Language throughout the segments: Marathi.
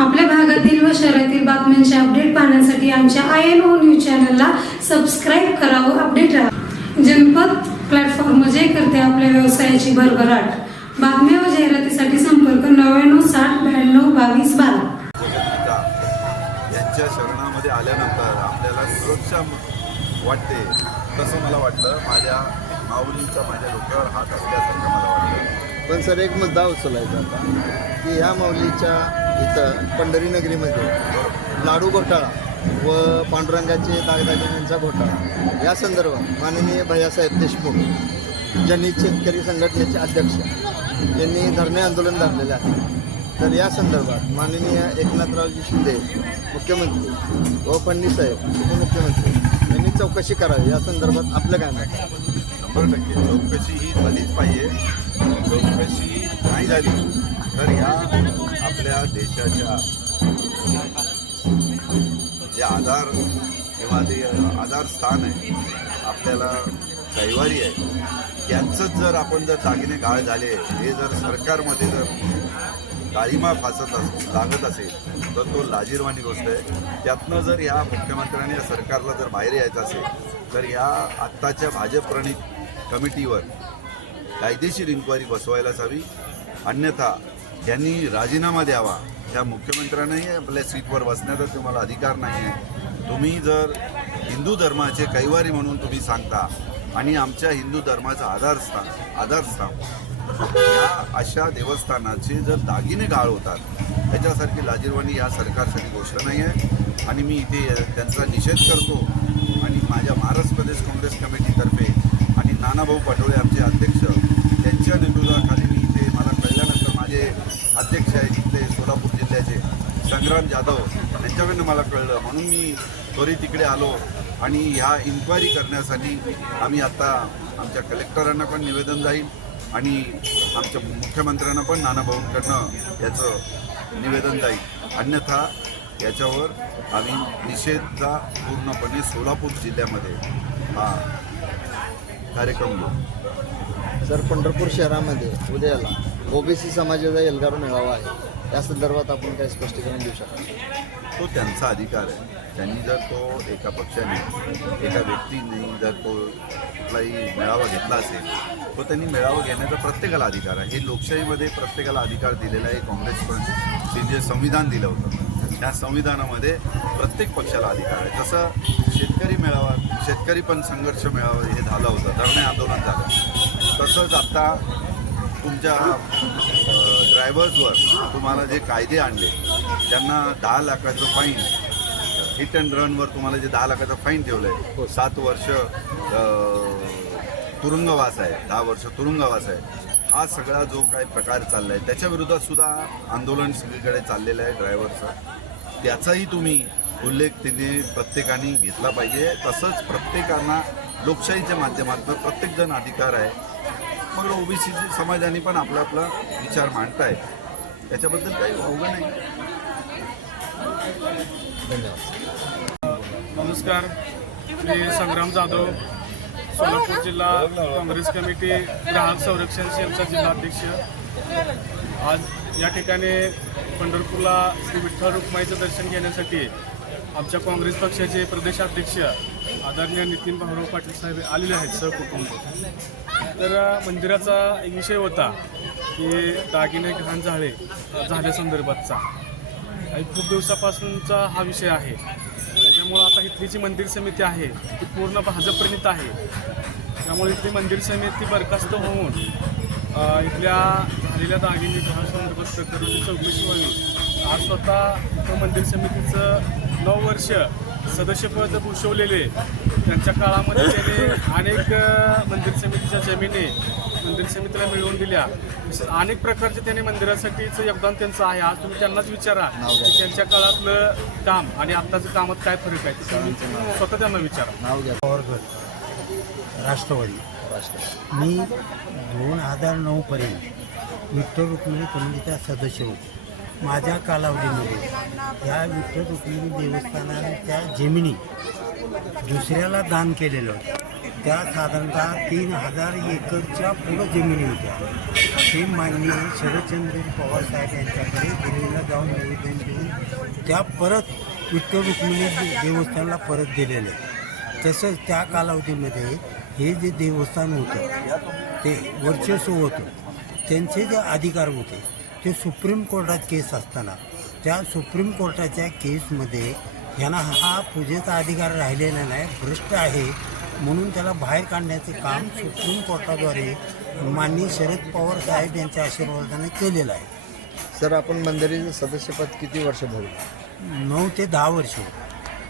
आपल्या भागातील व शहरातील बातम्यांचे अपडेट पाहण्यासाठी आमच्या आय एन ओ न्यूज चॅनलला सबस्क्राईब करा व अपडेट राहा. जनपद प्लॅटफॉर्म जे करते आपल्या व्यवसायाची भरभराट. बातम्या व जाहिरातीसाठी संपर्क नव्याण्णव साठ ब्याण्णव बावीस बारा. यांच्या शरणामध्ये आल्यानंतर आपल्याला सुरक्षा वाटते तसं मला वाटलं माझ्या माऊलींचा माझ्या डोक्यावर हात असल्यासारखं मला वाटलं पण सर एक मुद्दा उचलायचा आता की ह्या माऊलीच्या इथं पंढरी नगरीमध्ये लाडू घोटाळा व पांडुरंगाचे दागदागिन्यांचा घोटाळा. या संदर्भात माननीय भैयासाहेब देशमुख ज्यांनी शेतकरी संघटनेचे अध्यक्ष यांनी धरणे आंदोलन धरलेले आहे. तर या संदर्भात माननीय एकनाथरावजी शिंदे मुख्यमंत्री व फडणवीस उपमुख्यमंत्री यांनी चौकशी करावी. या संदर्भात आपलं काय नाही शंभर टक्के चौकशी ही झालीच पाहिजे. चौकशी नाही झाली तर ह्या आपल्या देशाच्या जे आधार किंवा जे आधारस्थान आहे आपल्याला कैवारी आहे. त्यांचंच जर आपण जर दागिने गाळ झाले हे जर सरकारमध्ये जर डाळिंबा फासत अस लागत असेल तर तो लाजीरवाणी गोष्ट आहे. त्यातनं जर या मुख्यमंत्र्यांनी या सरकारला जर बाहेर यायचं असेल तर या आत्ताच्या भाजप प्रणित कमिटीवर कायदेशीर इन्क्वायरी बसवायलाच हवी. अन्यथा यांनी राजीनामा द्यावा. त्या मुख्यमंत्र्यांनाही आपल्या सीटवर बसण्याचा तुम्हाला अधिकार नाही आहे तुम्ही जर हिंदू धर्माचे कैवारी म्हणून तुम्ही सांगता आणि आमच्या हिंदू धर्माचं आधारस्थान आधारस्थान या अशा देवस्थानाचे जर दागिने गाळ होतात त्याच्यासारखी लाजीरवाणी या सरकारसाठी गोष्ट नाही आहे आणि मी इथे त्यांचा निषेध करतो आणि माझ्या महाराष्ट्र प्रदेश काँग्रेस कमिटीतर्फे आणि नानाभाऊ पटोळे आमचे अध्यक्ष त्यांच्या नेतृत्वाखाली मी इथे मला कळल्यानंतर माझे अध्यक्ष आहेत इथले सोलापूर जिल्ह्याचे संग्राम जाधव त्यांच्याकडनं मला कळलं. म्हणून मी त्वरित तिकडे आलो आणि ह्या इन्क्वायरी करण्यासाठी आम्ही आता आमच्या कलेक्टरांना पण निवेदन जाईल आणि आमच्या मुख्यमंत्र्यांना पण नानाभाऊंकडनं याचं निवेदन जाईल. अन्यथा याच्यावर आम्ही निषेधचा पूर्णपणे सोलापूर जिल्ह्यामध्ये हा कार्यक्रम सर पंढरपूर शहरामध्ये उद्याला. ओबीसी समाजाचा एल्गार मिळावा आहे. त्या संदर्भात आपण काही स्पष्टीकरण देऊ शकतो. तो त्यांचा अधिकार आहे. त्यांनी जर तो एका पक्षाने एका व्यक्तीने जर तो कुठलाही मेळावा घेतला असेल तो त्यांनी मेळावा घेण्याचा प्रत्येकाला अधिकार आहे. हे लोकशाहीमध्ये प्रत्येकाला अधिकार दिलेला आहे. काँग्रेस पण जे संविधान दिलं होतं त्या संविधानामध्ये प्रत्येक पक्षाला अधिकार आहे. जसं शेतकरी मेळावा शेतकरी पण संघर्ष मेळावा हे झालं होतं. धरणे आंदोलन झालं. तसंच आता तुमच्या ड्रायव्हर्सवर तुम्हाला जे कायदे आणले त्यांना दहा लाखाचं फाईन हिट अँड रनवर तुम्हाला जे दहा लाखाचं फाईन ठेवलं आहे सात वर्ष तुरुंगवास आहे दहा वर्ष तुरुंगवास आहे हा सगळा जो काही प्रकार चालला आहे त्याच्या विरोधात सुद्धा आंदोलन सगळीकडे चाललेलं आहे ड्रायव्हरचं त्याचाही तुम्ही उल्लेख तिने प्रत्येकाने घेतला पाहिजे. तसंच प्रत्येकांना लोकशाहीच्या माध्यमातून प्रत्येकजण अधिकार आहे. मग ओबीसी समाजाने पण आपला आपला विचार मांडताय त्याच्याबद्दल काही अवघड नाही. धन्यवाद. नमस्कार. मी संग्राम जाधव सोलापूर जिल्हा काँग्रेस कमिटी ग्राहक संरक्षण सेलचा जिल्हाध्यक्ष आज या ठिकाणी पंढरपूरला श्री विठ्ठल रुक्माईचं दर्शन घेण्यासाठी आमच्या काँग्रेस पक्षाचे प्रदेशाध्यक्ष आदरणीय नितीन भाऊराव पाटील साहेब आलेले आहेत सहकुटुंब. तर मंदिराचा एक विषय होता की दागिने घाण झाले झाल्यासंदर्भातचा आणि खूप दिवसापासूनचा हा विषय आहे. त्याच्यामुळं आता इथली जी मंदिर समिती आहे ती पूर्ण भाजपप्रणित आहे. त्यामुळे इथली मंदिर समिती बरखास्त होऊन इथल्या झालेल्या दागिने घाणसंदर्भात प्रकरणाची चौकशी व्हावी. आज स्वतः मंदिर समितीचं नऊ वर्ष सदस्यपद भूषवलेले त्यांच्या काळामध्ये त्यांनी अनेक मंदिर समितीच्या जमिनी मंदिर समितीला मिळवून दिल्या. अनेक प्रकारचे त्यांनी मंदिरासाठीचं योगदान त्यांचं आहे. आज तुम्ही त्यांनाच विचारा की त्यांच्या काळातलं काम आणि आत्ताचं कामात काय फरक आहे ते स्वतः त्यांना विचारा. नाव घ्या. पवारगड राष्ट्रवादी. राष्ट्र मी दोन हजार नऊपर्यंत विठ्ठल रुक्मिणी कमिटीचा सदस्य होतो. माझ्या कालावधीमध्ये ह्या विठ्ठल रुक्मिणी देवस्थानाच्या जमिनी दुसऱ्याला दान केलेलं होतं. त्या साधारणतः तीन हजार एकरच्या पुढं जमिनी होत्या. ते मान्य शरदचंद्र पवार साहेब यांच्याकडे दिल्लीला जाऊन निवेदन देऊन त्या परत विठ्ठल रुक्मिणी देवस्थानला परत दिलेले तसंच त्या कालावधीमध्ये हे जे देवस्थान होतं ते वर्चस्व होतं त्यांचे जे अधिकार होते ते सुप्रीम कोर्टात केस असताना त्या सुप्रीम कोर्टाच्या केसमध्ये यांना हा पूजेचा अधिकार राहिलेला नाही भ्रष्ट आहे म्हणून त्याला बाहेर काढण्याचे काम सुप्रीम कोर्टाद्वारे माननीय शरद पवार साहेब यांच्या आशीर्वादाने केलेलं आहे. सर आपण मंदिराचं सदस्यपद किती वर्ष भरलं? नऊ ते दहा वर्ष.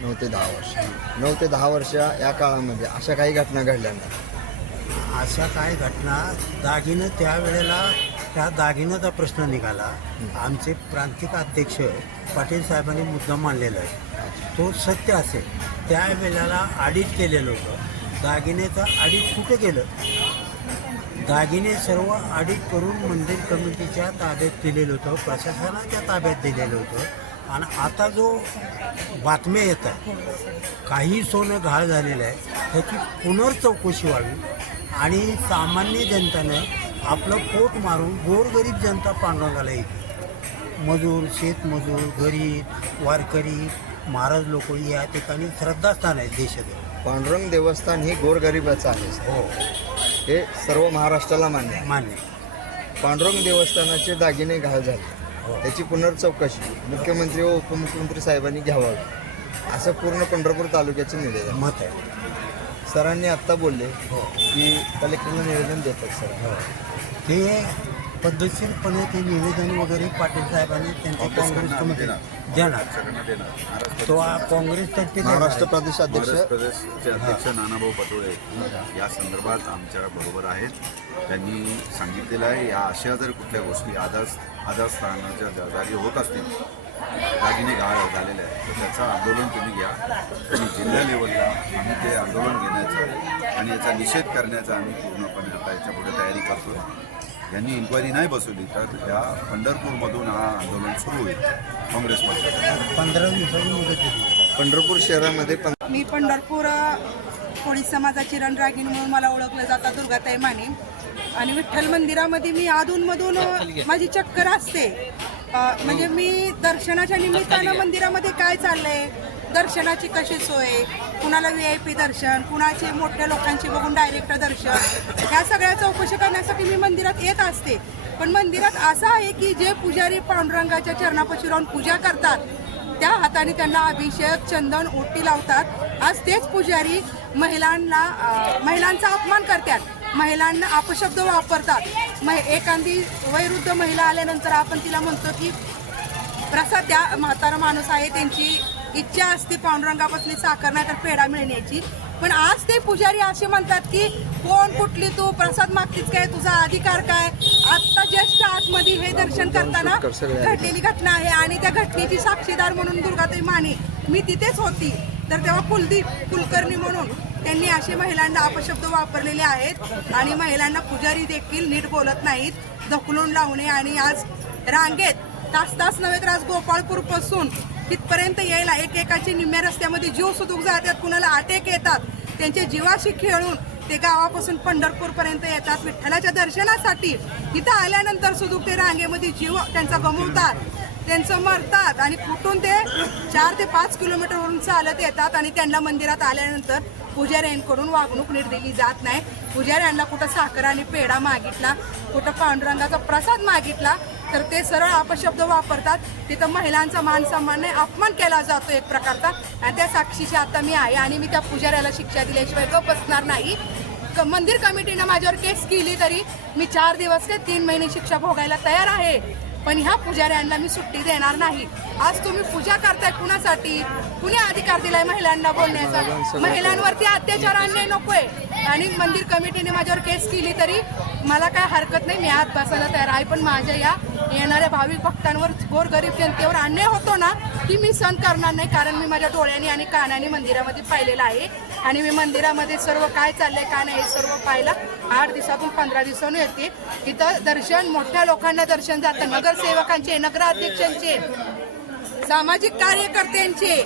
नऊ ते दहा वर्ष. नऊ ते दहा वर्ष या काळामध्ये अशा काही घटना घडल्या नाही अशा काय घटना दागिनं त्यावेळेला त्या दागिन्याचा प्रश्न निघाला. आमचे प्रांतिक अध्यक्ष पाटील साहेबांनी मुद्दा मांडलेला आहे. तो सत्य असेल. त्यावेळेला ऑडिट केलेलं होतं. दागिन्याचा ऑडिट कुठे गेलं? दागिने सर्व ऑडिट करून मंदिर कमिटीच्या ताब्यात दिलेलं होतं. प्रशासनाच्या ताब्यात दिलेलं होतं. आणि आता जो बातम्या येतात काही सोनं घाळ झालेलं आहे त्याची पुनर्चौकशी व्हावी. आणि सामान्य जनतेनं आपलं पोट मारून गोरगरीब जनता पांडुरंगाला येते मजूर शेतमजूर गरीब वारकरी महाराज लोक या ठिकाणी श्रद्धास्थान आहे देशात पांडुरंग देवस्थान हे गोरगरिबाचं आहे हो. हे सर्व महाराष्ट्राला मान्य आहे. मान्य पांडुरंग देवस्थानाचे दागिने हो. झाले. त्याची पुनर्चौकशी मुख्यमंत्री व उपमुख्यमंत्री साहेबांनी घ्यावावी असं पूर्ण पंढरपूर तालुक्याचे निवेदन मत आहे. सरांनी आत्ता बोलले हो. की कलेक्टरला निवेदन देतात सर. हो. ते पद्धतशीरपणे ते निवेदन वगैरे पाटील साहेबांनी त्यांच्या काँग्रेस कमिटी देणार. तो आ- काँग्रेसतर्फे महाराष्ट्र. प्रदेश प्रदेशचे अध्यक्ष नानाभाऊ पटोळे या संदर्भात आमच्या बरोबर आहेत. त्यांनी सांगितलेलं आहे या अशा जर कुठल्या गोष्टी आधार आधारस्थानाच्या जागी होत असतील दागिने गाळ झालेले आहेत. तर त्याचं आंदोलन तुम्ही घ्या. आणि जिल्हा लेवलला आम्ही ते आंदोलन घेण्याचं आणि याचा निषेध करण्याचा आम्ही पूर्णपणे आता याच्यापुढे तयारी करतोय. यांनी इन्क्वायरी नाही बसवली तर या पंढरपूरमधून हा आंदोलन सुरू होईल. काँग्रेस पक्षाचं. पंधरा दिवसाची मुदत दिली पंढरपूर शहरामध्ये मी पंढरपूर कोळी समाजाची रणरागिणी म्हणून मला ओळखलं जातं दुर्गाताई माने. आणि विठ्ठल मंदिरामध्ये मी अधूनमधून माझी चक्कर असते. म्हणजे मी दर्शनाच्या निमित्तानं मंदिरामध्ये काय चाललंय? दर्शनाची कशी सोय? कुणाला व्ही आय पी दर्शन? कुणाचे मोठ्या लोकांची बघून डायरेक्ट दर्शन? ह्या सगळ्या चौकशी करण्यासाठी मी मंदिरात येत असते. पण मंदिरात असं आहे की जे पुजारी पांडुरंगाच्या चरणापाशी राहून पूजा करतात त्या हाताने त्यांना अभिषेक चंदन ओटी लावतात. आज तेच पुजारी महिलांना महिलांचा अपमान करतात. महिलांना अपशब्द वापरतात. मग एखादी वैरुद्ध महिला आल्यानंतर आपण तिला म्हणतो की प्रसाद त्या म्हातारा माणूस आहे त्यांची इच्छा असते पांडुरंगापासून साखर नाही तर पेढा मिळण्याची. पण आज ते पुजारी असे म्हणतात की कोण कुठली तू? प्रसाद मागतीस काय? तुझा अधिकार काय? आत्ता ज्येष्ठ आतमध्ये हे दर्शन करताना. घडलेली घटना आहे आणि त्या घटनेची साक्षीदार म्हणून दुर्गाताई माने. मी तिथेच होती. तर तेव्हा कुलदीप कुलकर्णी म्हणून त्यांनी असे महिलांना अपशब्द वापरलेले आहेत आणि महिलांना पुजारी देखील नीट बोलत नाहीत. ढकलून लावणे आणि आज रांगेत तास तास नव्हे तर आज गोपाळपूरपासून तिथपर्यंत यायला एकेकाची निम्म्या रस्त्यामध्ये जीव सुतूक जातात कुणाला अटॅक येतात. त्यांच्या जीवाशी खेळून ते गावापासून पंढरपूरपर्यंत येतात विठ्ठलाच्या दर्शनासाठी. इथं आल्यानंतर सुद्धा ते रांगेमध्ये जीव त्यांचा गमवतात. त्यांचं मरतात आणि कुठून ते चार ते पाच किलोमीटरवरून चालत येतात आणि त्यांना मंदिरात आल्यानंतर पुजाऱ्यांकडून वागणूक निर्दिली जात नाही. पुजाऱ्यांना कुठं साखर आणि पेढा मागितला कुठं पांडुरंगाचा प्रसाद मागितला तर ते सरळ अपशब्द वापरतात. तिथं महिलांचा मान सन्मान नाही अपमान केला जातो एक प्रकारचा. आणि त्या साक्षीची आता मी आहे आणि मी त्या पुजाऱ्याला शिक्षा दिल्याशिवाय ग बसणार नाही. क- मंदिर कमिटीनं माझ्यावर केस केली तरी मी चार दिवस ते तीन महिने शिक्षा भोगायला तयार आहे. पण ह्या पुजाऱ्यांना मी सुट्टी देणार नाही. आज तुम्ही पूजा करताय कुणासाठी? कुणी अधिकार दिलाय महिलांना बोलण्याचा? महिलांवरती अत्याचार आणणे नकोय. आणि मंदिर कमिटीने माझ्यावर केस केली तरी मला काय हरकत नाही. मी आत बसायला तयार आहे. पण माझ्या या येणाऱ्या भाविक भक्तांवर गोरगरीब जनतेवर अन्याय होतो ना की मी सहन करणार नाही. कारण मी माझ्या डोळ्यांनी आणि कानाने मंदिरामध्ये पाहिलेलं आहे. आणि मी मंदिरामध्ये सर्व काय चाललंय का नाही हे सर्व पाहिलं आठ दिवसातून पंधरा दिवसांनी येते. तिथं दर्शन मोठ्या लोकांना दर्शन जातं. नगरसेवकांचे नगराध्यक्षांचे सामाजिक कार्यकर्त्यांचे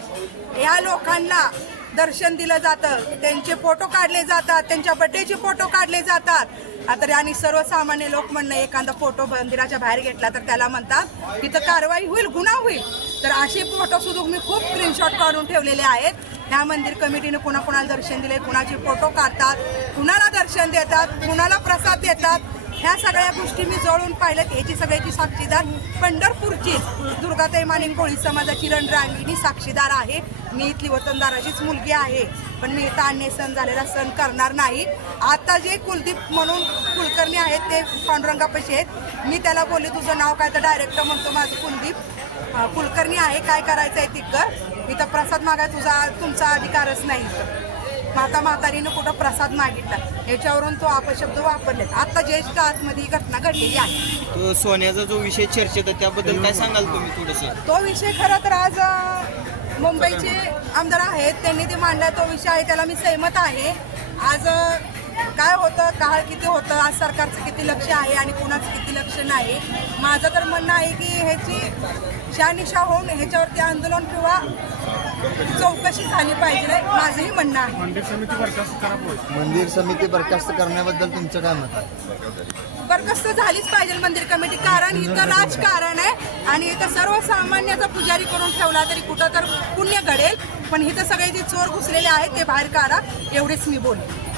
या लोकांना दर्शन दिलं जातं. त्यांचे फोटो काढले जातात त्यांच्या बड्डेचे फोटो काढले जातात. आता आणि सर्वसामान्य लोक म्हणणं एखादा फोटो मंदिराच्या बाहेर घेतला तर त्याला म्हणतात तिथं कारवाई होईल गुन्हा होईल. तर असे फोटो सुद्धा मी खूप स्क्रीनशॉट काढून ठेवलेले आहेत. ह्या मंदिर कमिटीने कुणाकुणाला दर्शन दिले कुणाचे फोटो काढतात कुणाला दर्शन देतात कुणाला प्रसाद देतात ह्या सगळ्या गोष्टी मी जवळून पाहिल्यात. याची सगळ्याची साक्षीदार पंढरपूरची दुर्गाताई माने कोळी समाजाची रणरांगिणी साक्षीदार आहे. मी इथली वतनदाराचीच मुलगी आहे. पण मी इथं अन्य सण झालेला सण करणार नाही. आता जे कुलदीप म्हणून कुलकर्णी आहेत ते पांडुरंगापाशी आहेत. मी त्याला बोलले तुझं नाव काय? तर डायरेक्ट म्हणतो माझं कुलदीप कुलकर्णी आहे. काय करायचं आहे तिकडं इथं प्रसाद मागाय तुझा तुमचा अधिकारच नाही माता म्हातारीनं कुठं प्रसाद मागितला? याच्यावरून तो अपशब्द वापरले आता ज्येष्ठ आतमध्ये ही घटना घडलेली आहे. तो सोन्याचा जो विषय चर्चेत आहे त्याबद्दल काय सांगाल तुम्ही थोडंसं? तो विषय खरं तर आज अ, मुंबईचे आमदार आहेत त्यांनी ते मांडला तो विषय आहे त्याला मी सहमत आहे. आज अ, काय होतं काळ किती होतं आज सरकारचं किती लक्ष आहे आणि कोणाचं किती लक्ष नाही? माझं तर म्हणणं आहे की ह्याची शहानिशा होऊन ह्याच्यावरती आंदोलन किंवा चौकशी झाली पाहिजे. माझंही म्हणणं आहे. मंदिर समिती बरखास्त करा मंदिर समिती बरखास्त करण्याबद्दल तुमचं काय मत आहे? बरखास्त झालीच पाहिजे मंदिर कमिटी कारण इथं राजकारण आहे आणि इथं सर्वसामान्याचा पुजारी करून ठेवला तरी कुठं तर पुण्य घडेल. पण इथं सगळे जे चोर घुसलेले आहेत ते बाहेर काढा. एवढेच मी बोलले.